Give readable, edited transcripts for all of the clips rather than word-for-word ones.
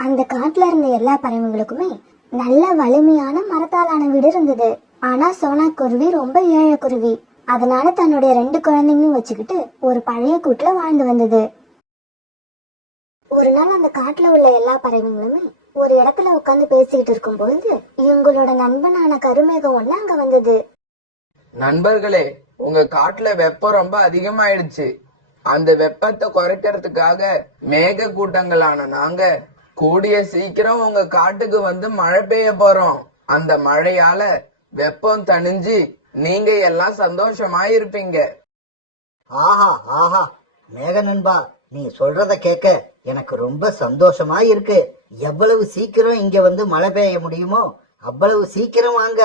அந்த காட்டுல இருந்த எல்லா பறவைகளுக்குமே நல்ல வலிமையான மரத்தாலான வீடு இருந்தது. ஆனா சோனா குருவி ரொம்ப ஏழை குருவி. அதனால தன்னுடைய 2 குழந்தைங்களும் வச்சுக்கிட்டு ஒரு பழைய கூட்டுல வாழ்ந்து வந்தது. ஒரு நாள் அந்த காட்டுல உள்ள எல்லா பறவைகளுமே ஒரு இடத்துல உட்கார்ந்து பேசிக்கிட்டு இருக்கும் பொழுது இவங்களோட நண்பனான கருமேகம் ஒண்ணு அங்க வந்தது. நண்பர்களே, உங்க காட்டுல வெப்பம் ரொம்ப அதிகமாயிடுச்சு. அந்த வெப்பத்தை குறைக்கிறதுக்காக மேக கூட்டங்களான நாங்க கூடிய சீக்கிரம் உங்க காட்டுக்கு வந்து மழை பெய்ய போறோம். அந்த மழையால வெப்பம் தணிஞ்சு நீங்க எல்லாம் சந்தோஷமா இருப்பீங்க. ஆஹா ஆஹா, மேக நண்பா, நீ சொல்றத கேட்க எனக்கு ரொம்ப சந்தோஷமா இருக்கு. எவ்வளவு சீக்கிரம் இங்க வந்து மழை பெய்ய முடியுமோ அவ்வளவு சீக்கிரம் வாங்க.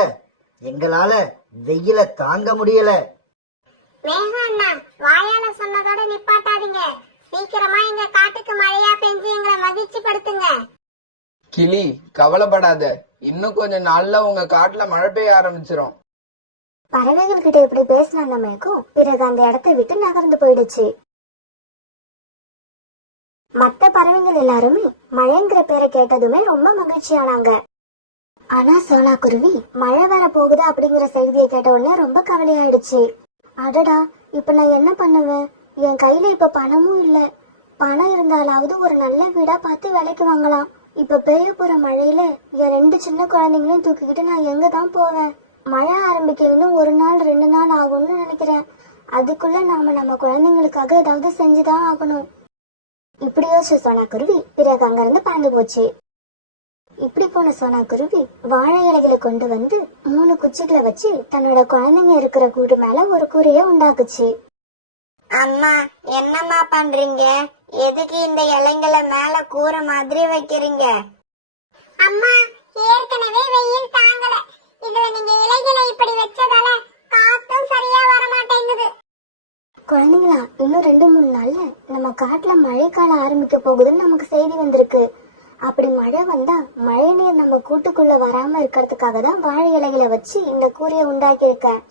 எங்களால வெயில தாங்க முடியல. மேகா அண்ணா, வாயால சொன்னதோட நிப்பாட்டாதீங்க. சீக்கிரமா எங்க காட்டுக்கு மழையா பெஞ்சு எங்களை மகிழ்ச்சி படுத்துங்க. கிளி, கவலைப்படாத. இன்னும் கொஞ்ச நாள்ல உங்க காட்டுல மழை பெய்ய ஆரம்பிச்சிரும். பறவைகள் கிட்ட இப்படி பேசின அந்த மேகம் பிறகு அந்த இடத்தை விட்டு நகர்ந்து போயிடுச்சு. மத்த பறவைகள் எல்லாருமே மழைங்கிற பேரை கேட்டதுமே ரொம்ப மகிழ்ச்சியானாங்க. ஆனா சோனா குருவி மழை வர போகுது அப்படிங்கிற செய்தியை கேட்ட உடனே ரொம்ப கவலையாயிடுச்சு. அடடா, இப்ப நான் என்ன பண்ணுவேன்? என் கையில இப்ப பணமும் இல்ல. பணம் இருந்தாலாவது ஒரு நல்ல வீடா பார்த்து விலைக்கு வாங்கலாம். இப்ப பெய்ய போற மழையில என் 2 சின்ன குழந்தைங்களையும் தூக்கிக்கிட்டு நான் எங்க தான் போவேன்? மழை ஆரம்பிக்க இன்னும் 1 நாள் 2 நாள் ஆகும்னு நினைக்கிறேன். அதுக்குள்ள நம்ம குழந்தைங்களுக்காக ஏதாவது செஞ்சுதான் ஆகணும். இப்படி யோசிச்சு சோனா குருவி பிறகு அங்கிருந்து பறந்து போச்சு. இப்படி போன சோனா குருவி வாழை இலைகளை கொண்டு வந்து 3 குச்சிகளை வச்சு தன்னோட குழந்தைங்க இருக்கிற கூடு மேல ஒரு கூரைய உண்டாக்குச்சு. அம்மா, என்னம்மா பண்றீங்க? எதுக்கு இந்த இலைங்களை மேல கூரை மாதிரி வைக்கிறீங்க? அம்மா, ஏற்கனவே வெயில் தாங்கல. இதுல நீங்க இலைகளை இப்படி வச்சதால காத்தும் சரியா வர மாட்டேங்குது. குழந்தைங்களா, இன்னும் 2-3 நாள்ல நம்ம காட்டுல மழைக்காலம் ஆரம்பிக்க போகுதுன்னு நமக்கு செய்தி வந்திருக்கு. அப்படி மழை வந்தா மழை நீர் நம்ம கூட்டுக்குள்ள வராம இருக்கிறதுக்காக தான் வாழை இலைகளை வச்சு இந்த கூரைய உண்டாக்கி இருக்கேன்.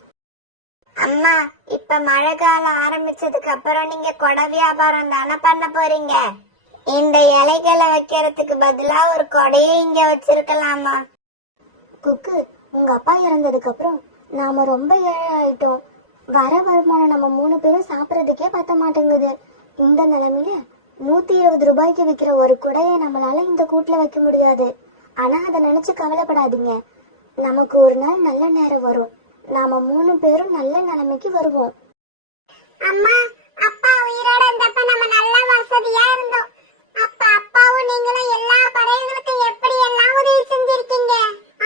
அம்மா, இப்ப மழை காலம் ஆரம்பிச்சதுக்கு அப்புறம் நீங்க கொடை வியாபாரம் தானே பண்ண போறீங்க. இந்த இலைகளை வைக்கிறதுக்கு பதிலா ஒரு கொடையை இங்க வச்சிருக்கலாமா? குக்கு, உங்க அப்பா இறந்ததுக்கு அப்புறம் நாம ரொம்ப ஏழை ஆயிட்டோம். வர வருமானம் நம்ம 3 பேரும் சாப்பிடறதுக்கே பத்த மாட்டேங்குது. இந்த நிலைமையில 120 ரூபாய்க்கு விற்கிற ஒரு குடையை நம்மளால இந்த கூட்டுல வைக்க முடியாது. ஆனா அதை நினைச்சு கவலைப்படாதீங்க. நமக்கு ஒரு நாள் நல்ல நேரம் வரும். நாம 3 பேரும் நல்ல நிலைமைக்கு வருவோம். அம்மா, அப்பா உயிரோட இருந்தப்ப நம்ம நல்ல வசதியா இருந்தோம். அப்ப அப்பாவும் நீங்களும் எல்லா பறவைகளுக்கும் எப்படி எல்லாம் உதவி செஞ்சிருக்கீங்க.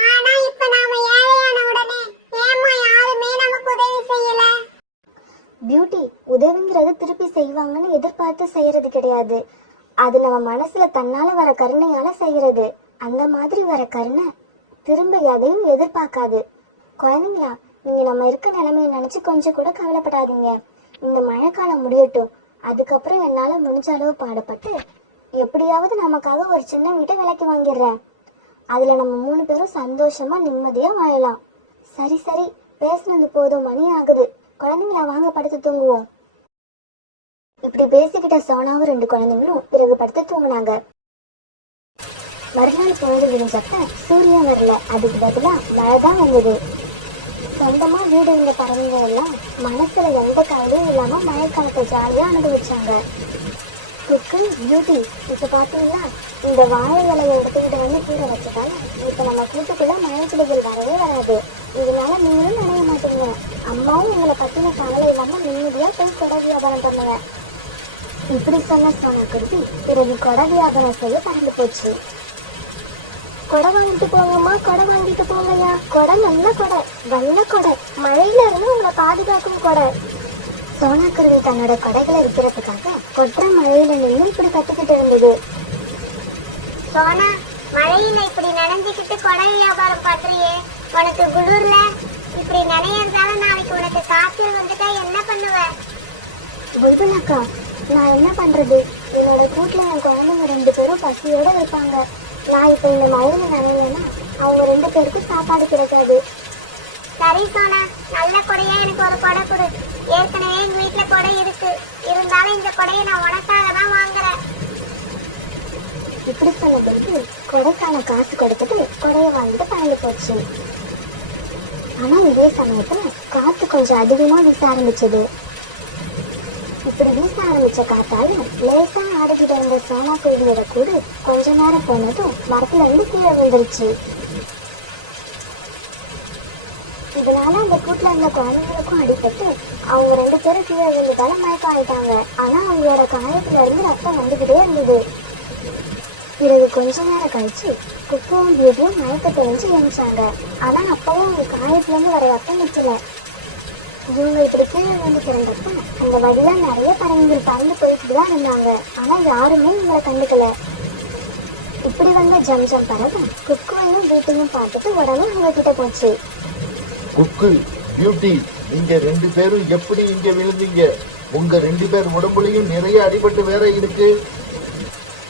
ஆனா இப்ப நாம ஏழையான உடனே ஏமா யாருமே நமக்கு உதவி செய்யல? பியூட்டி, உதவிங்கிறது திருப்பி செய்வாங்கன்னு எதிர்பார்த்து செய்யறது கிடையாது. அது நம்ம மனசுல தன்னால வர கருணையால செய்யறது. அந்த மாதிரி வர கருணை திரும்ப எதையும் எதிர்பார்க்காது. குழந்தைங்களா, நீங்க நம்ம இருக்க நிலைமையை நினைச்சு கொஞ்சம் கூட கவலைப்படாதீங்க. இந்த மழைக்காலம் முடியட்டும். அதுக்கப்புறம் என்னால முடிஞ்ச அளவு பாடுபட்டு எப்படியாவது நமக்காக ஒரு சின்ன வீட்டை விலைக்கு வாங்கிடுறேன். அதுல நம்ம 3 பேரும் சந்தோஷமா நிம்மதியா வாழலாம். சரி சரி, பேசுனது போதும், மணி ஆகுது. குழந்தைங்களா, வாங்க படுத்து தூங்குவோம். இப்படி பேசிக்கிட்ட சோனாவும் 2 குழந்தைங்களும் பிறகு படுத்து தூங்குனாங்க. மறுநாள் பொழுது விழுந்தப்ப சூரியன் வரல. அதுக்கு பதிலா மழை தான் வந்தது. சொந்தமா வீடு இருந்த பறவைங்க எல்லாம் மனசுல எந்த கவலையும் இல்லாம மழைக்காலத்தை ஜாலியா அனுபவிச்சாங்க. குக்கு, பியூட்டி, இப்ப பாத்தீங்களா, இந்த வாழை இலையை எடுத்துக்கிட்டு வந்து கீரை வச்சதால இப்ப நம்ம கூட்டுக்குள்ள மழை துளிகள் வரவே வராது. இதனால நீங்களும் நினைய மாட்டீங்க. அம்மாவும் உங்களை பத்தின கவலை இல்லாம நிம்மதியா போய் கொடை வியாபாரம் பண்ணுங்க. இப்படி சொன்ன சோனா குருவி பிறகு கொடை வியாபாரம் செய்ய பறந்து போச்சு. கொடை வாங்கிட்டு போங்கம்மா, கொடை வாங்கிட்டு போங்கய்யா. கொடை நல்ல கொடை, வெள்ள கொடை, மழையில இருந்து உங்களை பாதுகாக்கும் கொடை. சோனா குருவி தன்னோட கொடைகளை விற்கிறதுக்காக கொற்ற மழையில நின்று இப்படி கத்திக்கிட்டு இருந்தது. சோனா, மழையில இப்படி நனைஞ்சுக்கிட்டு கொடை வியாபாரம் பண்றியே, உனக்கு குளிர்ல இப்படி நனையறதால நாளைக்கு உனக்கு காய்ச்சல் வந்துட்டா என்ன பண்ணுவ? புல்புலாக்கா, நான் என்ன பண்றது? என்னோட கூட்டுல என் குழந்தைங்க 2 பேரும் பசியோட இருப்பாங்க. நான் இப்ப இந்த மழையில நனையனா அவங்க 2 பேருக்கும் சாப்பாடு கிடைக்காது. சரி சோனா, நல்ல கொடையா எனக்கு ஒரு கொடை கொடு. ஏற்கனவே எங்க வீட்டுல கொடை இருக்கு. இருந்தாலும் இந்த கொடையை நான் உனக்காக தான் வாங்குறேன். இப்படி சொன்ன பிறகு கொடைக்கான காசு கொடுத்துட்டு கொடையை வாங்கிட்டு பறந்து போச்சு. ஆனா இதே சமயத்துல காத்து கொஞ்சம் அதிகமா வீச ஆரம்பிச்சது. இப்படி வீச ஆரம்பிச்ச காத்தால லேசா ஆடிக்கிட்டு இருந்த சோனா குருவியோட கூடு கொஞ்ச நேரம் போனதும் மரத்துல இருந்து கீழே விழுந்துருச்சு. இதனால அந்த கூட்டுல இருந்த குழந்தைங்களுக்கும் அடிபட்டு அவங்க 2 பேரும் கீழே விழுந்ததால மயக்கம் ஆயிட்டாங்க. ஆனா அவங்களோட காயத்துல இருந்து ரத்தம் வந்துகிட்டே இருந்தது. பிறகு கொஞ்ச நேரம் கழிச்சு குக்குவும் பியூட்டியும் மயக்க தெளிஞ்சு எழுந்தாங்க. ஆனா அப்பவும் அவங்க காயத்துல இருந்து வர ரத்தம் நிக்கல. இவங்க இப்படி கீழே வந்து பிறந்தப்ப அந்த வழியில நிறைய பறவைகள் பறந்து போயிட்டு தான் இருந்தாங்க. ஆனா யாருமே இவங்களை கண்டுக்கல. இப்படி வந்த ஜம்ஜம் பறவை குக்குவையும் பியூட்டியும் பார்த்துட்டு உடனே அவங்க கிட்ட போச்சு. குக்கு, பியூட்டி, நீங்க 2 பேரும் எப்படி இங்க விழுந்தீங்க? உங்க 2 பேர் உடம்புலயும் நிறைய அடிபட்டு வேற இருக்கு.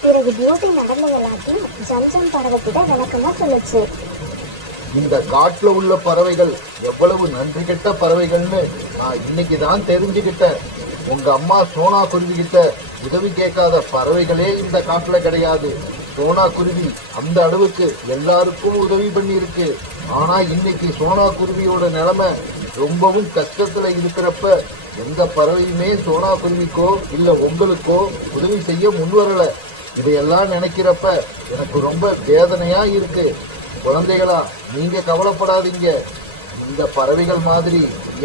பிறகு பியூட்டி நடந்த எல்லாத்தையும் ஜம்ஜம் பறவை கிட்ட விளக்கமா சொல்லுச்சு. இந்த காட்டுல உள்ள பறவைகள் எவ்வளவு நன்றி கெட்ட பறவைகள்னு நான் இன்னைக்கு தான் தெரிஞ்சுக்கிட்டேன். உங்க அம்மா சோனா குருவி கிட்ட உதவி கேட்காத பறவைகளே இந்த காட்டுல கிடையாது. சோனா குருவி அந்த அளவுக்கு எல்லாருக்கும் உதவி பண்ணியிருக்கு. ஆனா இன்னைக்கு சோனா குருவியோட நிலைமை ரொம்பவும் கஷ்டத்துல இருக்கிறப்ப எந்த பறவையுமே சோனா குருவிக்கோ இல்ல உங்களுக்கோ உதவி செய்ய முன்வரல. இதையெல்லாம் நினைக்கிறப்ப எனக்கு ரொம்ப வேதனையா இருக்கு. குழந்தைகளா, நீங்க கவலைப்படாதீங்க. இந்த பறவைகள் மாதிரி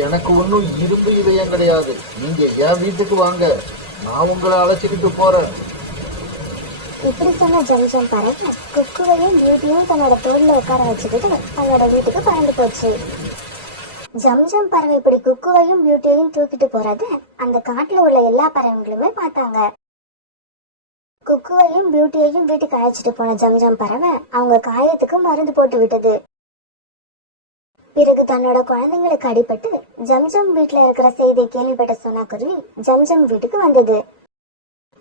எனக்கு ஒன்றும் இரும்பு இதயம் கிடையாது. நீங்க என் வீட்டுக்கு வாங்க, நான் உங்களை அழைச்சிக்கிட்டு போறேன். இப்படி சொன்ன ஜம்ஜம் பறவை குக்குவையும் பியூட்டியும் தன்னோட தோல்ல உட்கார வச்சுக்கிட்டு தன்னோட வீட்டுக்கு பறந்து போச்சு. ஜம்ஜம் பறவை இப்படி குக்குவையும் பியூட்டியையும் தூக்கிட்டு போறத அந்த காட்டுல உள்ள எல்லா பறவைகளுமே பார்த்தாங்க. குக்குவையும் பியூட்டியையும் வீட்டுக்கு அழைச்சிட்டு போன ஜம்ஜம் பறவை அவங்க காயத்துக்கு மருந்து போட்டு விட்டது. பிறகு தன்னோட குழந்தைங்களுக்கு அடிபட்டு ஜம்ஜம் வீட்டுல இருக்கிற செய்தியை கேள்விப்பட்ட சோனா குருவி ஜம்ஜம் வீட்டுக்கு வந்தது.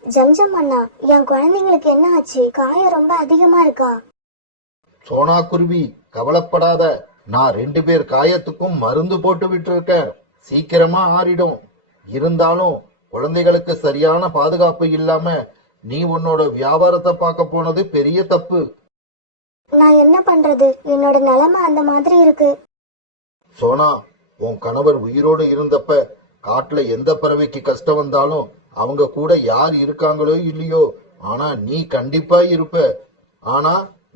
ஜம்ஜம் அண்ணா, என் குழந்தைங்களுக்கு என்ன ஆச்சு? காயம் ரொம்ப அதிகமா இருக்கா? சோனா குருவி, கவலைப்படாத. நான் 2 பேர் காயத்துக்கும் மருந்து போட்டு விட்டுருக்கேன். சீக்கிரமா ஆறிடும். இருந்தாலும் குழந்தைகளுக்கு சரியான பாதுகாப்பு இல்லாம நீ உன்னோட வியாபாரத்தை பார்க்க போனது பெரிய தப்பு. நான் என்ன பண்றது? என்னோட நிலைமை அந்த மாதிரி இருக்கு. சோனா, உன் கணவர் உயிரோடு இருந்தப்ப காட்டுல எந்த பறவைக்கு கஷ்டம் வந்தாலும் அவங்க கூட யார் இருக்காங்களோ இல்லையோ, ஆனா நீ கண்டிப்பா இருப்ப. ஆனா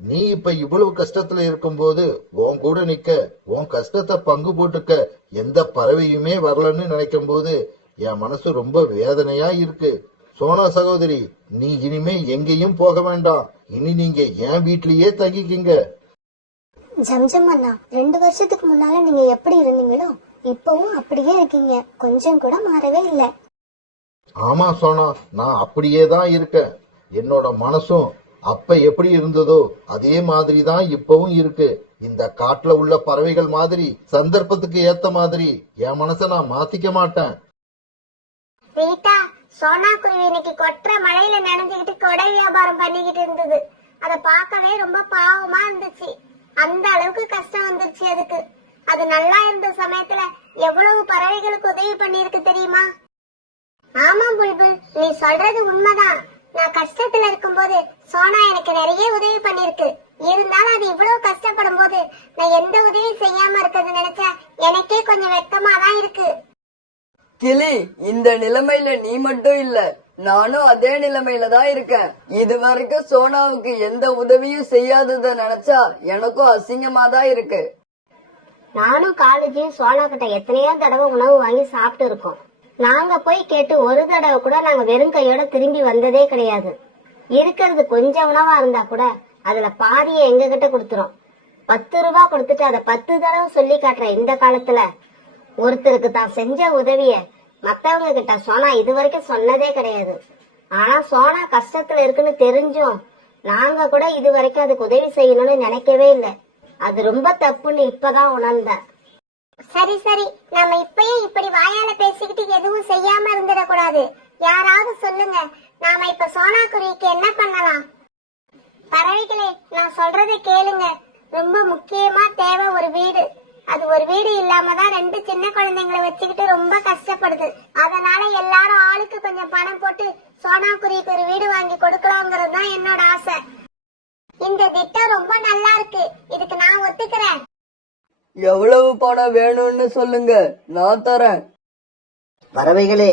நீ இப்ப இவ்வளவு கஷ்டத்துல இருக்கும்போது உன் கூட நிக்க, உன் கஷ்டத்தை பங்கு போட்டுக்க எந்த பறவையுமே வரலன்னு நினைக்கும் போது என் மனசு ரொம்ப வேதனையா இருக்கு. சோனா சகோதரி, நீ இனிமே எங்கேயும் போக வேண்டாம். இனி நீங்க என் வீட்லயே தங்கிக்கிங்க. ஜம்ஜம் அண்ணா, 2 வருஷத்துக்கு முன்னால நீங்க எப்படி இருந்தீங்களோ இப்பவும் அப்படியே இருக்கீங்க. கொஞ்சம் கூட மாறவே இல்ல. ஆமா சோனா, நான் அப்படியே தான் இருக்கேன். என்னோட மனசும் அப்ப எப்படி இருந்ததோ அதே மாதிரி தான் இப்பவும் இருக்கு. இந்த காட்டுல உள்ள பறவைகள் மாதிரி சந்தர்ப்பத்துக்கு ஏத்த மாதிரி என் மனசை நான் மாத்திக்க மாட்டேன். ரீட்டா, சோனா குருவி இன்னைக்கு கொற்ற மழையில நனைஞ்சுக்கிட்டு கொடை வியாபாரம் பண்ணிக்கிட்டு இருந்தது. அத பார்க்கவே ரொம்ப பாவமா இருந்துச்சு. அந்த அளவுக்கு கஷ்டம் வந்துருச்சு அதுக்கு. அது நல்லா இருந்த சமயத்துல எவ்வளவு பறவைகளுக்கு உதவி பண்ணிருக்கு தெரியுமா? ஆமா புல்புல், நீ சொல்றது உண்மைதான். நான் கஷ்டத்துல இருக்கும்போது சோனா எனக்கு நிறைய உதவி பண்ணிருக்கு. இருந்தாலும் அது இவ்வளவு கஷ்டப்படும் போது நான் எந்த உதவியும் செய்யாம இருக்கிறது நினைச்சா எனக்கே கொஞ்சம் வெக்கமா தான் இருக்கு. கிளி, இந்த நிலைமையில நீ மட்டும் இல்ல, நானும் அதே நிலைமையில தான் இருக்கேன். இது வரைக்கும் சோனாவுக்கு எந்த உதவியும் செய்யாதத நினைச்சா எனக்கும் அசிங்கமா தான் இருக்கு. நானும் காலேஜையும் சோனா கிட்ட எத்தனையோ தடவை உணவு வாங்கி சாப்பிட்டு இருக்கோம். நாங்க போய் கேட்டு ஒரு தடவை கூட நாங்க வெறும் கையோட திரும்பி வந்ததே கிடையாது. இருக்கிறது கொஞ்சம் உணவா இருந்தா கூட அதுல பாதியை எங்க கிட்ட கொடுத்துரும். 10 ரூபாய் கொடுத்துட்டு அதை 10 தடவை சொல்லி காட்டுற இந்த காலத்துல ஒருத்தருக்கு தான் செஞ்ச உதவிய மத்தவங்க கிட்ட சோனா இது வரைக்கும் சொன்னதே கிடையாது. ஆனா சோனா கஷ்டத்துல இருக்குன்னு தெரிஞ்சும் நாங்க கூட இது வரைக்கும் அதுக்கு உதவி செய்யணும்னு நினைக்கவே இல்லை. அது ரொம்ப தப்புன்னு இப்பதான் உணர்ந்தேன். சரி சரி, நாம இப்பயும் இப்படி வாயால பேசிக்கிட்டு எதுவும் செய்யாம இருந்துடக்கூடாது. யாராவது சொல்லுங்க, நாம இப்ப சோனா குருவிக்கு என்ன பண்ணலாம்? பறவைகளே, நான் சொல்றதை கேளுங்க. ரொம்ப முக்கியமா தேவை ஒரு வீடு. அது ஒரு வீடு இல்லாம தான் 2 சின்ன குழந்தைங்களை வச்சுக்கிட்டு ரொம்ப கஷ்டப்படுது. அதனால எல்லாரும் ஆளுக்கு கொஞ்சம் பணம் போட்டு சோனா குருவிக்கு ஒரு வீடு வாங்கி கொடுக்கலாங்கிறது தான் என்னோட ஆசை. இந்த திட்டம் ரொம்ப நல்லா இருக்கு, இதுக்கு நான் ஒத்துக்கிறேன். எவ்வளவு பணம் வேணும்னு சொல்லுங்க, நான் தரேன். பறவைகளே,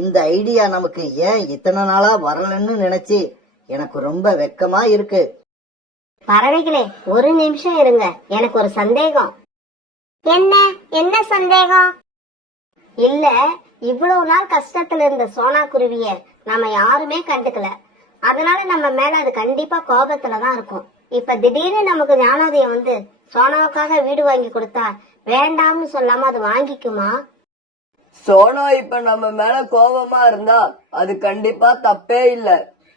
இந்த ஐடியா நமக்கு ஏன் இத்தனை நாளா வரலன்னு நினைச்சு எனக்கு ரொம்ப வெக்கமா இருக்கு. பறவைகளே, ஒரு நிமிஷம் இருங்க, எனக்கு ஒரு சந்தேகம். என்ன சந்தேகம்? இல்ல, இவ்வளவு நாள் கஷ்டத்துல இருந்த சோனா குருவிய நம்ம யாருமே கண்டுக்கல. அதனால நம்ம மேல அது கண்டிப்பா கோபத்துலதான் இருக்கும். இப்ப திடீர்னு நமக்கு ஞானோதயம் வந்து சோனாவுக்காக வீடு வாங்கி கொடுத்தா வேண்டாம்னு சொல்லாம அது வாங்கிக்குமா? சோனா இப்ப நம்ம மேல கோபமா இருந்தா அது கண்டிப்பா தப்பே இல்ல,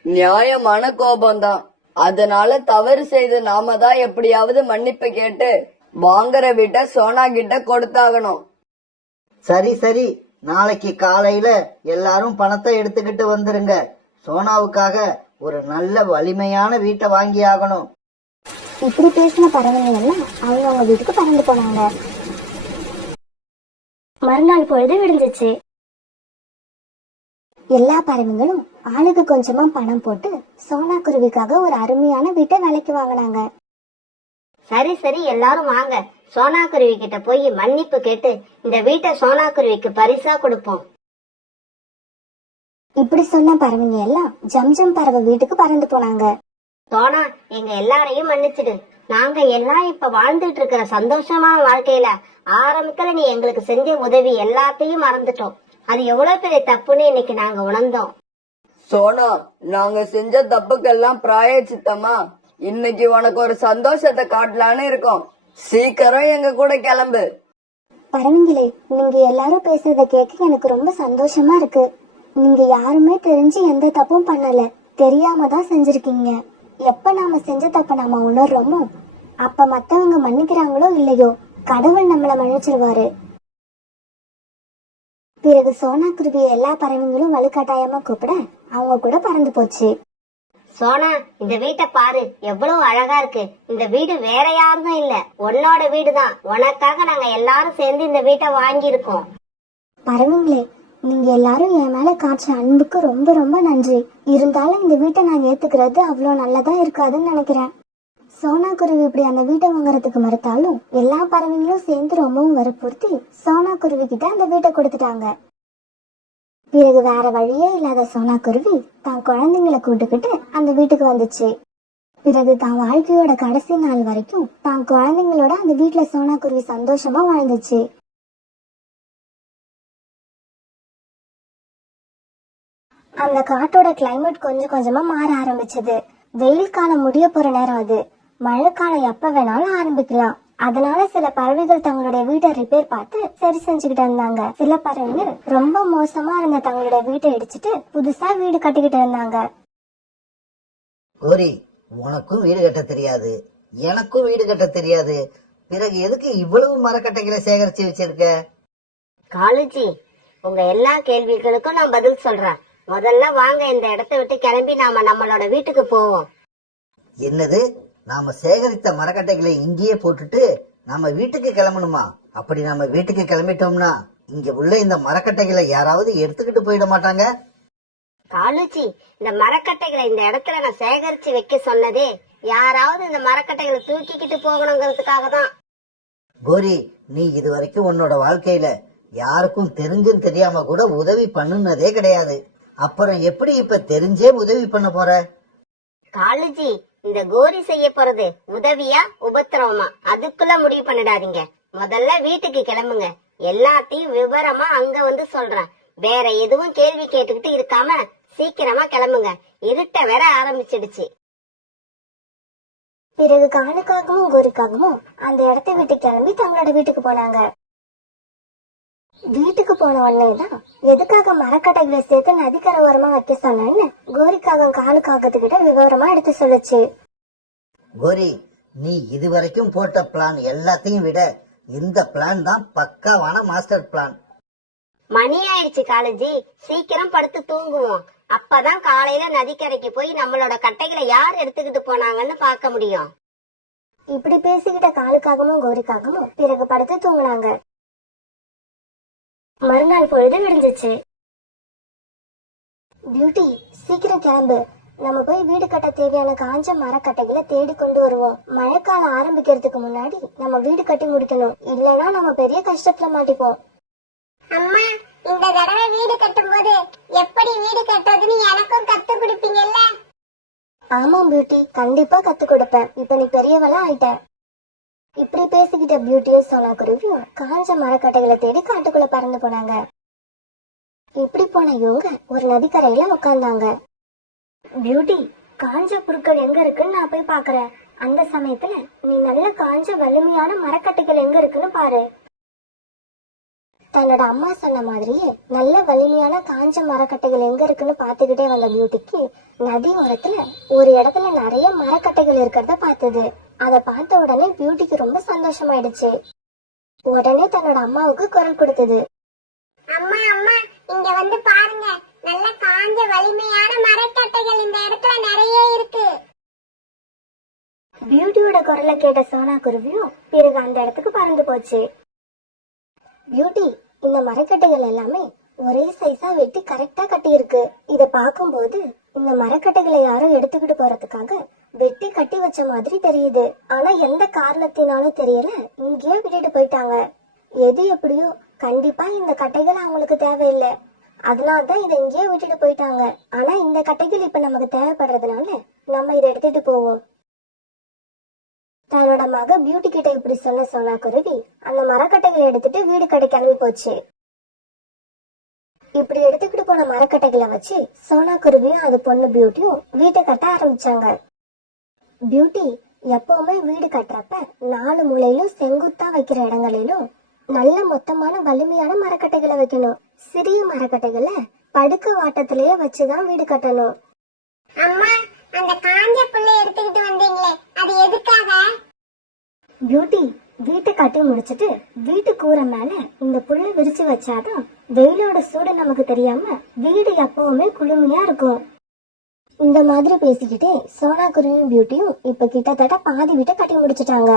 நியாயமான கோபம்தான். அதனால தவறு செய்து நாம தான் எப்படியாவது மன்னிப்பு கேட்டு வாங்குற வீட்டை சோனா கிட்ட கொடுத்தாகணும். சரி சரி, நாளைக்கு காலையில எல்லாரும் பணத்தை எடுத்துக்கிட்டு வந்துருங்க. சோனாவுக்காக ஒரு நல்ல வலிமையான வீட்டை வாங்கி ஆகணும். இப்படி பேசின பறவைகள் எல்லாம் அவங்க வீட்டுக்கு பறந்து போனாங்க. மறுநாள் பொழுது விடிஞ்சிச்சு. எல்லா பறவைகளும் ஆளுக்கு கொஞ்சமா பணம் போட்டு சோனா குருவிக்காக ஒரு அருமையான வீட்டை விலைக்கு வாங்கினாங்க. சரி சரி, எல்லாரும் வாங்க, சோனா குருவி கிட்ட போய் மன்னிப்பு கேட்டு இந்த வீட்டை சோனா குருவிக்கு பரிசா கொடுப்போம். இப்படி சொன்ன பறவைங்க எல்லாம் ஜம்ஜம் பறவை வீட்டுக்கு பறந்து போனாங்க. சோனா, எங்க எல்லாரையும் மன்னிச்சிடு. நாங்க எல்லாம் இப்ப வாழ்ந்துட்டு இருக்கிற சந்தோஷமான வாழ்க்கையில ஆரம்பத்துல நீ எங்களுக்கு செஞ்ச உதவி எல்லாத்தையும் மறந்துட்டோம். அது எவ்வளவு பெரிய தப்புன்னு இன்னைக்கு நாங்க உணர்ந்தோம். சோனா, நாங்க செஞ்ச தப்புக்கெல்லாம் பிராயச்சித்தமா இன்னைக்கு உனக்கு ஒரு சந்தோஷத்தை காட்டலான்னு இருக்கோம். சீக்கிரம் எங்க கூட கிளம்பு. பரவங்களே, நீங்க எல்லாரும் பேசுறத கேட்க எனக்கு ரொம்ப சந்தோஷமா இருக்கு. நீங்க யாருமே தெரிஞ்சு எந்த தப்பும் பண்ணல, தெரியாம தான் செஞ்சிருக்கீங்க. எப்ப நாம செஞ்ச தப்ப நாம உணர்றோமோ அப்ப மத்தவங்க மன்னிக்கிறாங்களோ இல்லையோ கடவுள் நம்மள மன்னிச்சிருவாரு. பிறகு சோனா குருவி எல்லா பறவைங்களும் வலுக்கட்டாயமா கூப்பிட அவங்க கூட பறந்து போச்சு. சோனா, இந்த வீட்டை பாரு, எவ்வளவு அழகா இருக்கு. இந்த வீடு வேற யாரும் இல்ல, உன்னோட வீடுதான். உனக்காக நாங்க எல்லாரும் சேர்ந்து இந்த வீட்டை வாங்கி இருக்கோம். பறவைங்களே, நீங்க எல்லாரும் என் மேல காய்ச்ச அன்புக்கு ரொம்ப ரொம்ப நன்றி. இருந்தாலும் இந்த வீட்டை நான் ஏத்துக்கிறது அவ்வளவு நல்லதா இருக்காதுன்னு நினைக்கிறேன். சோனா குருவி இப்படி அந்த வீட்டை வாங்குறதுக்கு மறுத்தாலும் எல்லா பறவைங்களும் சேர்ந்து ரொம்பவும் வற்புறுத்தி சோனா குருவி கிட்ட அந்த வீட்டை கொடுத்துட்டாங்க. பிறகு வேற வழியே இல்லாத சோனா குருவி தான் குழந்தைங்களை கூட்டுக்கிட்டு அந்த வீட்டுக்கு வந்துச்சு. பிறகு தான் வாழ்க்கையோட கடைசி நாள் வரைக்கும் தான் குழந்தைங்களோட அந்த வீட்டுல சோனா குருவி சந்தோஷமா வாழ்ந்துச்சு. அந்த காட்டோட கிளைமேட் கொஞ்சம் கொஞ்சமா மாற ஆரம்பிச்சது. வெயில் காலம் முடிய போற நேரம் அது. மழைக்காலம் எப்ப வேணாலும் ஆரம்பிக்கலாம். அதனால சில பறவைகள் தங்களுடைய வீட்டை ரிப்பேர் பார்த்து சரி செஞ்சுக்கிட்டு இருந்தாங்க. சில பறவைகள் ரொம்ப மோசமா இருந்த தங்களுடைய வீட்டை இடிச்சிட்டு புதுசா வீடு கட்டிக்கிட்டு இருந்தாங்க. கோரி, உனக்கும் வீடு கட்ட தெரியாது, எனக்கும் வீடு கட்ட தெரியாது. பிறகு எதுக்கு இவ்வளவு மரக்கட்டைகளை சேகரிச்சு வச்சிருக்க? காலேஜி, உங்க எல்லா கேள்விகளுக்கும் நான் பதில் சொல்றேன். முதல்ல வாங்க, இந்த இடத்தை விட்டு கிளம்பி நாம நம்மளோட வீட்டுக்கு போவோம். என்னது, நாம சேகரித்த மரக்கட்டைகளை இங்கேயே போட்டுட்டு நம்ம வீட்டுக்கு கிளம்பணுமா? அப்படி நம்ம வீட்டுக்கு கிளம்பிட்டோம்னா இங்க உள்ள இந்த மரக்கட்டைகளை யாராவது எடுத்துக்கிட்டு போயிட மாட்டாங்க? காலுச்சி, இந்த மரக்கட்டைகளை இந்த இடத்துல நான் சேகரிச்சு வைக்க சொன்னதே யாராவது இந்த மரக்கட்டைகளை தூக்கிக்கிட்டு போகணுங்கிறதுக்காக தான். கோரி, நீ இது வரைக்கும் உன்னோட வாழ்க்கையில யாருக்கும் தெரிஞ்சும் தெரியாம கூட உதவி பண்ணுனதே கிடையாது. அப்புறம் எப்படி இப்ப தெரிஞ்சே உதவி பண்ண போற? காலுஜி, இந்த கோரி செய்ய போறது உதவியா உபத்திரவமா அதுக்குள்ள முடிவு பண்ணிடாதீங்க. முதல்ல வீட்டுக்கு கிளம்புங்க. எல்லாத்தையும் விவரமா அங்க வந்து சொல்றேன். வேற எதுவும் கேள்வி கேட்டுக்கிட்டு இருக்காம சீக்கிரமா கிளம்புங்க. இருட்ட வேற ஆரம்பிச்சிடுச்சு. பிறகு காலுக்காகவும் கோரிக்காகவும் அந்த இடத்தை விட்டு கிளம்பி தங்களோட வீட்டுக்கு போனாங்க. வீட்டுக்கு போன உடனேதான் எதுக்காக மரக்கட்டைகளை சேர்த்து நதிக்கரை ஓரமா வைக்க சொன்னேன்னு கோரிக்காகம் காலுக்காகத்துக்கிட்ட விவரமா எடுத்து சொல்லுச்சு. கோரி, நீ இதுவரைக்கும் போட்ட பிளான் எல்லாத்தையும் விட இந்த பிளான் தான் பக்காவான மாஸ்டர் பிளான். மணி ஆயிடுச்சு காலேஜி, சீக்கிரம் படுத்து தூங்குவோம். அப்பதான் காலையில நதிக்கரைக்கு போய் நம்மளோட கட்டைகளை யார் எடுத்துக்கிட்டு போனாங்கன்னு பார்க்க முடியும். இப்படி பேசிக்கிட்ட காலுக்காகவும் கோரிக்காகவும் பிறகு படுத்து தூங்குனாங்க. மறுநாள் பொழுது விடிஞ்சிச்சு. பியூட்டி, சீக்கிரம் கிளம்பு. நம்ம போய் வீடு கட்ட தேவையான காஞ்ச மரக்கட்டைகளை தேடி கொண்டு வருவோம். மழைக்காலம் ஆரம்பிக்கிறதுக்கு முன்னாடி நம்ம வீடு கட்டி முடிக்கணும். இல்லைன்னா நம்ம பெரிய கஷ்டத்துல மாட்டிப்போம். அம்மா, இந்த தடவை வீடு கட்டும் போது எப்படி வீடு கட்டுறதுன்னு எனக்கும் கத்து கொடுப்பீங்கல்ல? ஆமாம் பியூட்டி, கண்டிப்பா கத்து கொடுப்பேன். இப்ப நீ பெரியவளா ஆயிட்ட. இப்படி பேசிக்கிட்ட பியூட்டியும் சோனா குருவியும் காஞ்ச மரக்கட்டைகளை தேடி காட்டுக்குள்ள பறந்து போனாங்க. இப்படி போன இவங்க ஒரு நதிக்கரையில உட்கார்ந்தாங்க. பியூட்டி, காஞ்ச புற்கள் எங்க இருக்குன்னு நான் போய் பாக்குறேன். அந்த சமயத்துல நீ நல்ல காஞ்ச வலிமையான மரக்கட்டைகள் எங்க இருக்குன்னு பாரு. தன்னோட அம்மா சொன்ன மாதிரியே நல்ல வலிமையான காஞ்ச மரக்கட்டைகள் எங்க இருக்குன்னு பாத்துக்கிட்டே வந்த பியூட்டிக்கு நதி ஓரத்துல ஒரு இடத்துல நிறைய மரக்கட்டைகள் இருக்கிறத பார்த்தது. அத பார்த்த உடனே பியூட்டிக்கு ரொம்ப சந்தோஷமாயிடுச்சு. உடனே தன்னோட அம்மாவுக்கு குரல் கொடுத்தது. அம்மா அம்மா, இங்க வந்து பாருங்க, நல்ல காஞ்ச வலிமையான மரக்கட்டைகள் இந்த இடத்துல நிறைய இருக்கு. பியூட்டியோட குரலை கேட்ட சோனா குருவியும் பிறகு அந்த இடத்துக்கு பறந்து போச்சு. பியூட்டி, இந்த மரக்கட்டைகள் எல்லாமே ஒரே சைஸா வெட்டி கரெக்டா கட்டி இருக்கு. இத பார்க்கும்போது இந்த மரக்கட்டைகளை யாரும் எடுத்துக்கிட்டு போறதுக்காக வெட்டி கட்டி வச்ச மாதிரி தெரியுது. ஆனா எந்த காரணத்தினாலும் தெரியல, இங்கேயே விட்டுட்டு போயிட்டாங்க. எது எப்படியோ கண்டிப்பா இந்த கட்டைகள் அவங்களுக்கு தேவையில்லை. அதனாலதான் இதை இங்கேயே விட்டுட்டு போயிட்டாங்க. ஆனா இந்த கட்டைகள் இப்ப நமக்கு தேவைப்படுறதுனால நம்ம இதை எடுத்துட்டு போவோம். தன்னோட மக பியூட்டி கிட்ட இப்படி சொன்ன சோனா குருவி அந்த மரக்கட்டைகளை எடுத்துட்டு வீடு கடை கிளம்பி போச்சு. இப்படி எடுத்துக்கிட்டு போன மரக்கட்டைகளை வச்சு சோனா குருவியும் அது பொண்ணு பியூட்டியும் வீட்டை கட்ட ஆரம்பிச்சாங்க. பியூட்டி, எப்பவுமே வீடு கட்டுறப்ப 4 மூலையிலும் செங்குத்தா வைக்கிற இடங்களிலும் நல்ல மொத்தமான வலிமையான மரக்கட்டைகளை வைக்கணும். சிறிய மரக்கட்டைகளை படுக்க வாட்டத்திலேயே வச்சுதான் வீடு கட்டணும். அம்மா, அந்த காஞ்ச புல்லை எடுத்துக்கிட்டு வந்தீங்களே, அது எதுக்காக? பியூட்டி, வீட்டை கட்டி முடிச்சிட்டு வீட்டு கூரை மேல இந்த புல்லை விரிச்சு வச்சாதான் வெயிலோட சூடு நமக்கு தெரியாம வீடு எப்பவுமே குளுமையா இருக்கும். இந்த மாதிரி பேசிக்கிட்டே சோனா குருவியும் பியூட்டியும் இப்ப கிட்டத்தட்ட பாதி வீட்டை கட்டி முடிச்சிட்டாங்க.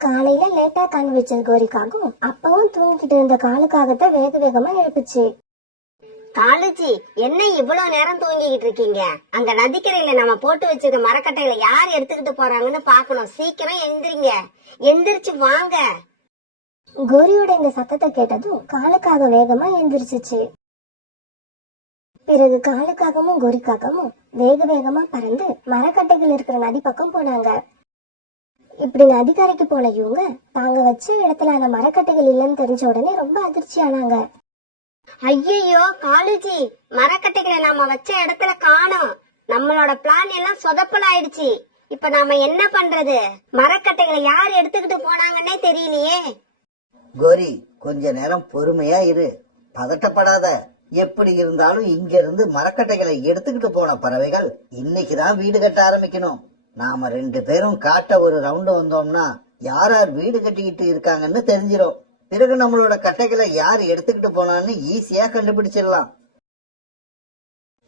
காலையில லேட்டா கண் வச்ச கோரிக்காகவும் அப்பவும் தூங்கிட்டு இருந்த காலுக்காகத்தை வேக வேகமா எழுப்புச்சு. காலுஜி, என்ன இவ்வளவு நேரம் தூங்கிக்கிட்டு இருக்கீங்க? அங்க நதிக்கரையில நம்ம போட்டு வச்சிருக்க மரக்கட்டைகளை யார் எடுத்துக்கிட்டு போறாங்கன்னு பாக்கணும். சீக்கிரம் எந்திரிங்க, எந்திரிச்சு வாங்க. கோரியோட இந்த சத்தத்தை கேட்டதும் காலுக்காக வேகமா எந்திரிச்சிச்சு. பிறகு காலுக்காகவும் கோரிக்காகவும் வேக வேகமா பறந்து மரக்கட்டைகள் இருக்கிற நதி பக்கம் போனாங்க. இப்படி நதிக்கரைக்கு போன இவங்க தாங்க வச்ச இடத்துல அந்த மரக்கட்டைகள் இல்லைன்னு தெரிஞ்ச உடனே ரொம்ப அதிர்ச்சி ஆனாங்க. ஐயோ காலுஜி, மரக்கட்டைகளை நாம வச்ச இடத்துல காணோம். நம்மளோட பிளான் எல்லாம் சொதப்பல் ஆயிடுச்சு. இப்ப நாம என்ன பண்றது? மரக்கட்டைகளை யார் எடுத்துக்கிட்டு போனாங்கன்னே தெரியலையே. கோரி, கொஞ்ச நேரம் பொறுமையா இரு, பதட்டப்படாத. எப்படி இருந்தாலும் இங்க இருந்து மரக்கட்டைகளை எடுத்துக்கிட்டு போன பறவைகள் இன்னைக்குதான் வீடு கட்ட ஆரம்பிக்கணும். நாம 2 பேரும் காட்ட ஒரு ரவுண்டு வந்தோம்னா யார் யார் வீடு கட்டிக்கிட்டு இருக்காங்கன்னு தெரிஞ்சிடும். பிறகு நம்மளோட கட்டைகளை யார் எடுத்துக்கிட்டு போனான்னு ஈஸியா கண்டுபிடிச்சிடலாம்.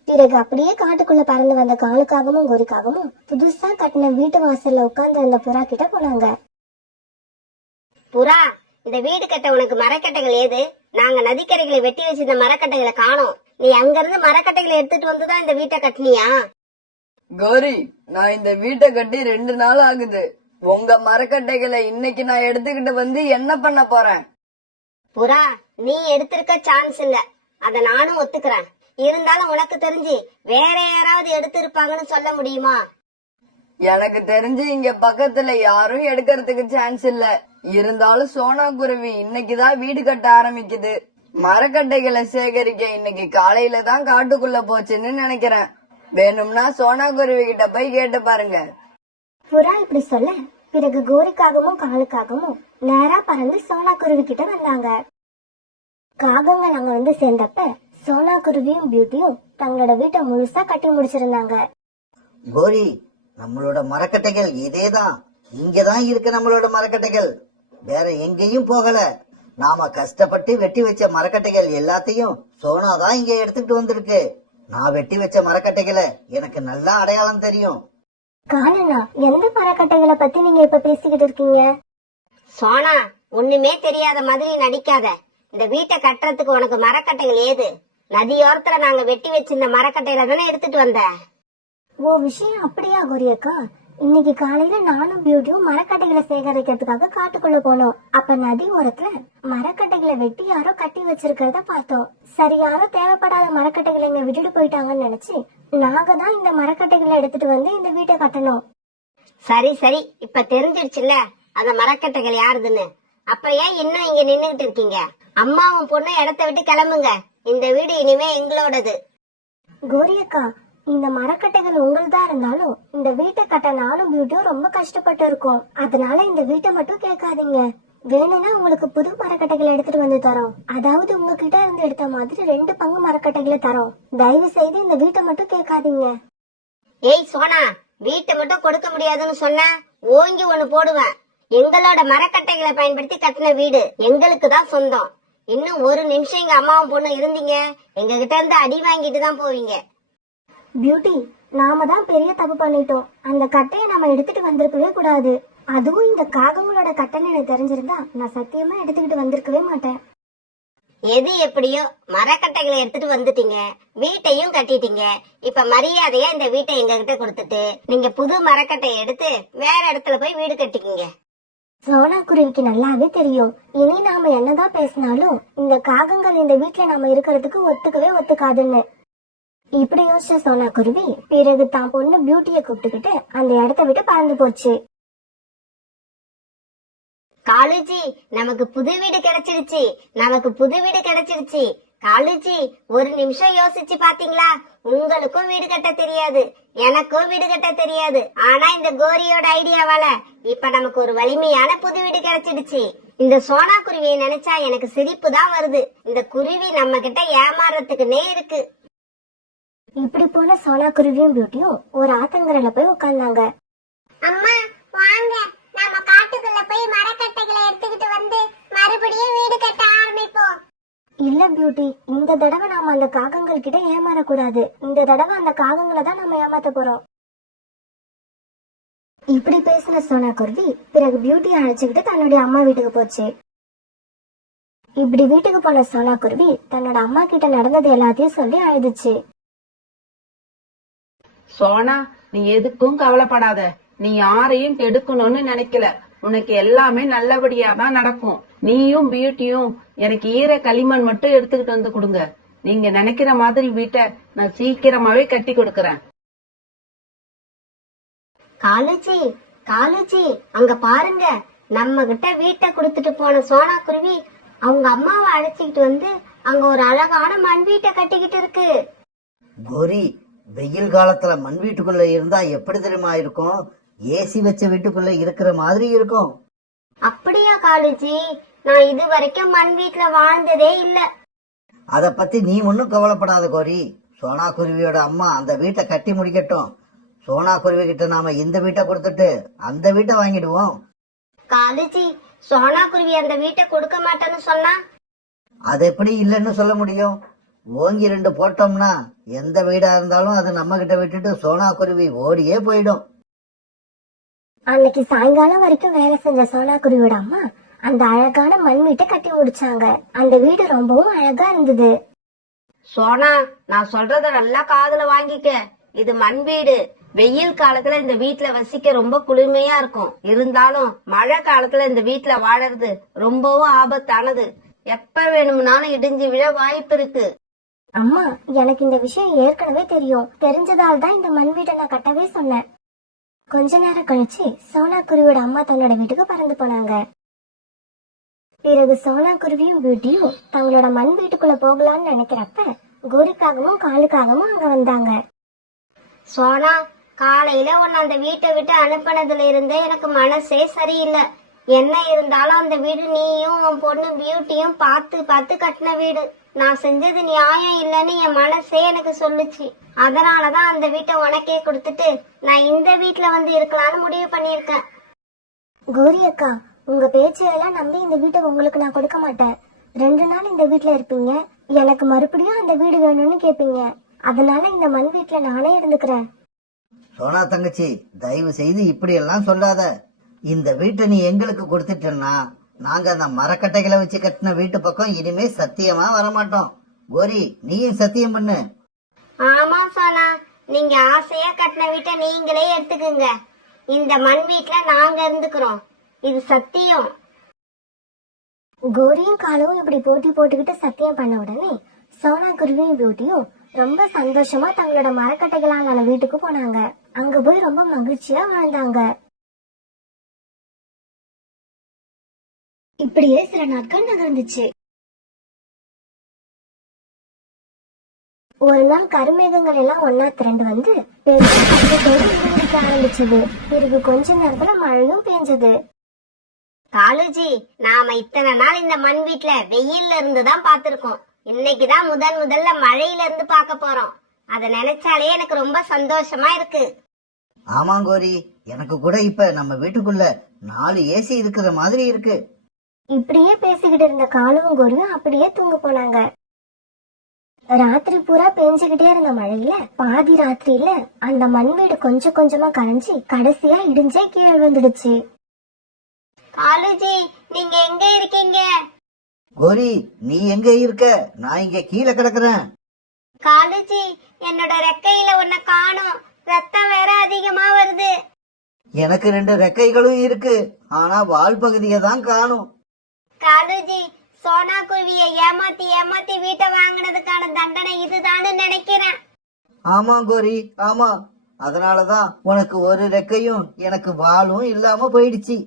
பிறகு அப்படியே காட்டுக்குள்ள பறந்து வந்த காலுக்காகவும் கோரிக்காகவும் புதுசா கட்டின வீட்டு வாசல்ல உட்கார்ந்து அந்த புறா கிட்ட போனாங்க. புறா, இந்த வீடு கட்ட உனக்கு மரக்கட்டைகள் ஏது? நாங்க நதிக்கரைகளை வெட்டி வச்சிருந்த மரக்கட்டைகளை காணோம். நீ அங்க இருந்து மரக்கட்டைகளை எடுத்துட்டு வந்துதான் இந்த வீட்டை கட்டினியா? கோரி, நான் இந்த வீட்டை கட்டி 2 நாள் ஆகுது. உங்க மரக்கட்டைகளை இன்னைக்கு நான் எடுத்துக்கிட்டு வந்து என்ன பண்ண போறேன்? புறா, நீ எடுத்திருக்க சான்ஸ் இல்ல, அத நானும் ஒத்துக்கிறேன். இருந்தாலும் உனக்கு தெரிஞ்சு வேற யாராவது எடுத்திருப்பாங்கன்னு சொல்ல முடியுமா? எனக்கு தெரிஞ்சு இங்க பக்கத்துல யாரும் எடுக்கிறதுக்கு சான்ஸ் இல்ல. இருந்தாலும் சோனா குருவி இன்னைக்குதான் வீடு கட்ட ஆரம்பிக்குது. மரக்கட்டைகளை சேகரிக்க இன்னைக்கு காலையில தான் காட்டுக்குள்ள போச்சுன்னு நினைக்கிறேன். வேணும்னா சோனா குருவி கிட்ட போய் கேட்டு பாருங்க. புறா இப்படி சொல்ல பிறகு கோரிக்காகவும் காலுக்காகவும் நேரா பறந்து சோனா குருவி கிட்ட வந்தாங்க. காகங்கள் அங்க வந்து சேர்ந்தப்ப சோனா குருவியும் பியூட்டியும் தங்களோட வீட்டை முழுசா கட்டி முடிச்சிருந்தாங்க. கோரி, நம்மளோட மரக்கட்டைகள் இதேதான். இங்கதான் இருக்கு நம்மளோட மரக்கட்டைகள், வேற எங்கேயும் போகல. நாம கஷ்டப்பட்டு வெட்டி வச்ச மரக்கட்டைகள் எல்லாத்தையும் சோனாதான் இங்க எடுத்துக்கிட்டு வந்திருக்கு. நான் வெட்டி வச்ச மரக்கட்டைகளை எனக்கு நல்லா அடையாளம் தெரியும். காலனா, எந்த மரக்கட்டைகளை பத்தி நீங்க இப்ப பேசிக்கிட்டு இருக்கீங்க? சோனா, ஒண்ணுமே தெரியாத மாதிரி நடிக்காத. இந்த வீட்டை கட்டுறதுக்கு உனக்கு மரக்கட்டைகள் ஏது? நதியோரத்துல நாங்க வெட்டி வச்சிருந்த மரக்கட்டையில தானே எடுத்துட்டு வந்த. ஓ, விஷயம் அப்படியா கோரியக்கா? இன்னைக்கு காலையில நானும் பியூட்டியும் மரக்கட்டைகளை சேகரிக்கிறதுக்காக காட்டுக்குள்ள போனோம். அப்ப நதி ஓரத்துல மரக்கட்டைகளை வெட்டி யாரோ கட்டி வச்சிருக்கிறத பார்த்தோம். சரி, யாரோ தேவைப்படாத மரக்கட்டைகளை இங்க விட்டுட்டு போயிட்டாங்கன்னு நினைச்சு நாங்க தான் இந்த மரக்கட்டைகளை எடுத்துட்டு வந்து இந்த வீட்டை கட்டணும். சரி சரி, இப்ப தெரிஞ்சிடுச்சுல்ல அந்த மரக்கட்டைகள் யாருதுன்னு. அப்புறம் ஏன் இன்னும் இங்க நின்னுகிட்டு இருக்கீங்க? அம்மாவும் பொண்ணும் இடத்த விட்டு கிளம்புங்க. இந்த வீடு இனிமே எங்களோடது. கோரியக்கா, இந்த மரக்கட்டைகள் உங்களுதா இருந்தாலும் இந்த வீட்டை கட்ட நானும் பியூட்டியும் ரொம்ப கஷ்டப்பட்டு இருக்கோம். அதனால இந்த வீட்டை மட்டும் கேட்காதீங்க. வேணும்னா உங்களுக்கு புது மரக்கட்டைகளை எடுத்துட்டு வந்து தரோம். அதாவது உங்ககிட்ட இருந்து எடுத்த மாதிரி 2 பங்கு மரக்கட்டைகளை தரோம். தயவு செய்து இந்த வீட்டை மட்டும் கேட்காதீங்க. ஏய் சோனா, வீட்டை மட்டும் கொடுக்க முடியாதுன்னு சொன்ன ஓங்கி ஒண்ணு போடுவேன். எங்களோட மரக்கட்டைகளை பயன்படுத்தி கட்டின வீடு எங்களுக்கு தான் சொந்தம். இன்னும் ஒரு நிமிஷம் எங்க அம்மாவும் பொண்ணு இருந்தீங்க, எங்க கிட்ட இருந்து அடி வாங்கிட்டு தான் போவீங்க. பியூட்டி, நாம தான் பெரிய தப்பு பண்ணிட்டோம். அந்த கட்டையை நாம எடுத்துட்டு வந்திருக்கவே கூடாது. அதுவும் இந்த காகங்களோட கட்டைன்னு எனக்கு தெரிஞ்சிருந்தா நான் சத்தியமா எடுத்துக்கிட்டு வந்திருக்கவே மாட்டேன். எது எப்படியோ மரக்கட்டைகளை எடுத்துட்டு வந்துட்டீங்க, வீட்டையும் கட்டிட்டீங்க. இப்ப மரியாதையா இந்த வீட்டை எங்க கிட்ட கொடுத்துட்டு நீங்க புது மரக்கட்டையை எடுத்து வேற இடத்துல போய் வீடு கட்டிக்கிங்க. சோனா குருவிக்கு நல்லாவே தெரியும், இனி நாம என்னதான் பேசினாலும் இந்த காகங்கள் இந்த வீட்டுல நாம இருக்கிறதுக்கு ஒத்துக்கவே ஒத்துக்காதுன்னு. இப்படி யோசிச்ச சோனா குருவி பிறகு தான் பொண்ணு பியூட்டிய கூப்பிட்டுக்கிட்டு அந்த இடத்த விட்டு பறந்து போச்சு. காலுஜி, நமக்கு புது வீடு கிடைச்சிருச்சு, நமக்கு புது வீடு கிடைச்சிருச்சு. காலுஜி, ஒரு நிமிஷம் யோசிச்சு பாத்தீங்களா? உங்களுக்கும் வீடு கட்ட தெரியாது, எனக்கும் வீடு கட்ட தெரியாது. ஆனா இந்த கோரியோட ஐடியாவால இப்ப நமக்கு ஒரு வலிமையான புது வீடு கிடைச்சிடுச்சு. இந்த சோனா குருவியை நினைச்சா எனக்கு சிரிப்பு தான் வருது. இந்த குருவி நம்ம கிட்ட ஏமாறதுக்குன்னே இருக்கு. இப்படி போன சோனா குருவியும் பியூட்டியும் ஒரு ஆத்தங்கரையில போய் உட்கார்ந்தாங்க. அம்மா வாங்க, நாம காட்டுக்குள்ள போய் மரக்கட்டைகளை எடுத்துக்கிட்டு வந்து மறுபடியும் வீடு கட்ட ஆரம்பிப்போம். இல்ல பியூட்டி, இந்த தடவை நாம அந்த காகங்கள் கிட்ட ஏமாறக்கூடாது. இந்த தடவை அந்த காகங்களை தான் நம்ம ஏமாத்த போறோம். இப்படி பேசின சோனா குருவி பிறகு பியூட்டியை அழைச்சுக்கிட்டு தன்னுடைய அம்மா வீட்டுக்கு போச்சு. இப்படி வீட்டுக்கு போன சோனா குருவி தன்னோட அம்மா கிட்ட நடந்தது எல்லாத்தையும் சொல்லி அழுதுச்சு. சோனா, நீ எதுக்கும் கவலைப்படாத. நீ யாரையும் கெடுக்கணும்னு நினைக்கல. உனக்கு எல்லாமே நல்லபடியா தான் நடக்கும். நீயும் பியூட்டியும் எனக்கு ஈர களிமண் மட்டும் எடுத்துக்கிட்டு வந்து கொடுங்க. நீங்க நினைக்கிற மாதிரி வீட்டை நான் சீக்கிரமாவே கட்டி கொடுக்கறேன். காலுஜி, காலுஜி, அங்க பாருங்க, நம்ம கிட்ட வீட்டை கொடுத்துட்டு போன சோனா குருவி அவங்க அம்மாவை அழைச்சிக்கிட்டு வந்து அங்க ஒரு அழகான மண் வீட்டை கட்டிக்கிட்டு இருக்கு. கோரி, வெயில் காலத்துல மண் வீட்டுக்குள்ள இருந்தா எப்படி தெரியுமா இருக்கும்? ஏசி வச்ச வீட்டுக்குள்ள இருக்கிற மாதிரி இருக்கும். அப்படியா காலுஜி? நான் இது வரைக்கும் மண் வீட்டுல வாழ்ந்ததே இல்ல. அத பத்தி நீ ஒன்னும் கவலைப்படாத கோரி. சோனா குருவியோட அம்மா அந்த வீட்டை கட்டி முடிக்கட்டும். சோனா குருவி கிட்ட நாம இந்த வீட்டை கொடுத்துட்டு அந்த வீட்டை வாங்கிடுவோம். காலுஜி, சோனா குருவி அந்த வீட்டை கொடுக்க மாட்டேன்னு சொன்னா? அது எப்படி இல்லைன்னு சொல்ல முடியும்? ஓங்கி 2 போட்டோம்னா எந்த வீடா இருந்தாலும் அது நம்ம கிட்ட விட்டுட்டு சோனா குருவி ஓடியே போயிடும். அன்னைக்கு சாயங்காலம் வரைக்கும் வேலை செஞ்ச சோனா குருவியோட அம்மா அந்த அழகான மண் வீட்டை கட்டி முடிச்சாங்க. அந்த வீடு ரொம்பவும் அழகா இருந்தது. சோனா, நான் சொல்றத நல்லா காதுல வாங்கிக்க. இது மண் வீடு. வெயில் காலத்துல இந்த வீட்டுல வசிக்க ரொம்ப குளுமையா இருக்கும். இருந்தாலும் மழை காலத்துல இந்த வீட்டுல வாழறது ரொம்பவும் ஆபத்தானது. எப்ப வேணும்னாலும் இடிஞ்சு விழ வாய்ப்பு இருக்கு. அம்மா, எனக்கு இந்த விஷயம் ஏற்கனவே தெரியும். தெரிஞ்சதால் தான் இந்த மண் வீட்டை நான் கட்டவே சொன்னேன். கொஞ்ச நேரம் கழிச்சு சோனா குருவியோட அம்மா தன்னோட வீட்டுக்கு பறந்து போனாங்க. பிறகு சோனா குருவியும் பியூட்டியும் தங்களோட மண் வீட்டுக்குள்ள போகலான்னு நினைக்கிறப்ப கோரிக்காகவும் காலுக்காகவும் அங்க வந்தாங்க. சோனா, காலையில உன்னை அந்த வீட்டை விட்டு அனுப்பினதுல இருந்தே எனக்கு மனசே சரியில்லை. என்ன இருந்தாலும் அந்த வீடு நீயும் உன் பொண்ணு பியூட்டியும் பார்த்து பார்த்து கட்டின வீடு. நான் செஞ்சது நியாயம் இல்லைன்னு என் மனசே எனக்கு சொல்லுச்சு. அதனாலதான் அந்த வீட்டை உனக்கே கொடுத்துட்டு நான் இந்த வீட்டுல வந்து இருக்கலாம்னு முடிவு பண்ணிருக்கேன். கோரி அக்கா, உங்க பேச்சையெல்லாம் நம்பி இந்த வீட்டை உங்களுக்கு நான் கொடுக்க மாட்டேன். 2 நாள் இந்த வீட்டுல இருப்பீங்க, எனக்கு மறுபடியும் அந்த வீடு வேணும்னு கேப்பீங்க. அதனால இந்த மண் வீட்டுல நானே இருந்துக்கிறேன். சோனா தங்கச்சி, தயவு செய்து இப்படி எல்லாம் சொல்லாத. இந்த வீட்டை நீ எங்களுக்கு கொடுத்துட்டேன்னா நாங்க அந்த மரக்கட்டைகளை வச்சு கட்டின வீட்டு பக்கம் இனிமே சத்தியமா வரமாட்டோம். கோரி, நீயும் சத்தியம் பண்ணு. ஆமா சோனா, நீங்க ஆசையா கட்டின வீட்டை நீங்களே எடுத்துக்குங்க. இந்த மண் வீட்ல நாங்க இருந்துக்கிறோம். இது சத்தியம். கோரியும் காலும் இப்படி போட்டி போட்டுக்கிட்டு சத்தியம் பண்ண உடனே சோனா குருவியும் பியூட்டியும் ரொம்ப சந்தோஷமா தங்களோட மரக்கட்டைகளான வீட்டுக்கு போனாங்க. அங்க போய் ரொம்ப மகிழ்ச்சியா வாழ்ந்தாங்க. இப்படியே சில நாட்கள் நகர்ந்துச்சு. ஒரு நாள் கருமேகங்கள் எல்லாம் ஒன்னா திரண்டு வந்து பெரிய ஆரம்பிச்சது. பிறகு கொஞ்ச நேரத்துல மழையும் பெஞ்சது. காலுஜி, நாம இத்தனை நாள் இந்த மண் வீட்ல வெயில்ல இருந்து தான் பாத்திருக்கோம். இன்னைக்குதான் முதல்ல மழையில இருந்து பார்க்க போறோம். அத நினைச்சாலே எனக்கு ரொம்ப சந்தோஷமா இருக்கு. ஆமா கோரி, எனக்கு கூட இப்ப நம்ம வீட்டுக்குள்ள 4 ஏசி இருக்கிற மாதிரி இருக்கு. இப்படியே பேசிக்கிட்டு இருந்த காலும் கோரியும் அப்படியே தூங்க போனாங்க. ராத்திரி பூரா பெஞ்சுக்கிட்டே இருந்த மழையில பாதி ராத்திரியில அந்த மண் வீடு கொஞ்சம் கொஞ்சமா கரைஞ்சி கடைசியா இடிஞ்சே கீழே விழுந்துடுச்சு. காலுஜி, நீங்க எங்க இருக்கீங்க? கோரி, நீ எங்க இருக்க? நான் இங்க கீழே கிடக்குறேன். காலுஜி, என்னோட ரெக்கையில ஒன்ன காணோம். ரத்தம் வேற அதிகமா வருது. எனக்கு 2 ரெக்கைகளும் இருக்கு, ஆனா வால் பகுதியை தான் காணும். காலுஜி, சோனா குருவியை ஏமாத்தி வீட்டை வாங்கினதுக்கான தண்டனை இதுதான்னு நினைக்கிறேன். ஆமா கோரி, ஆமா. அதனாலதான் உனக்கு 1 ரெக்கையும் எனக்கு வாலும் இல்லாம போயிடுச்சு.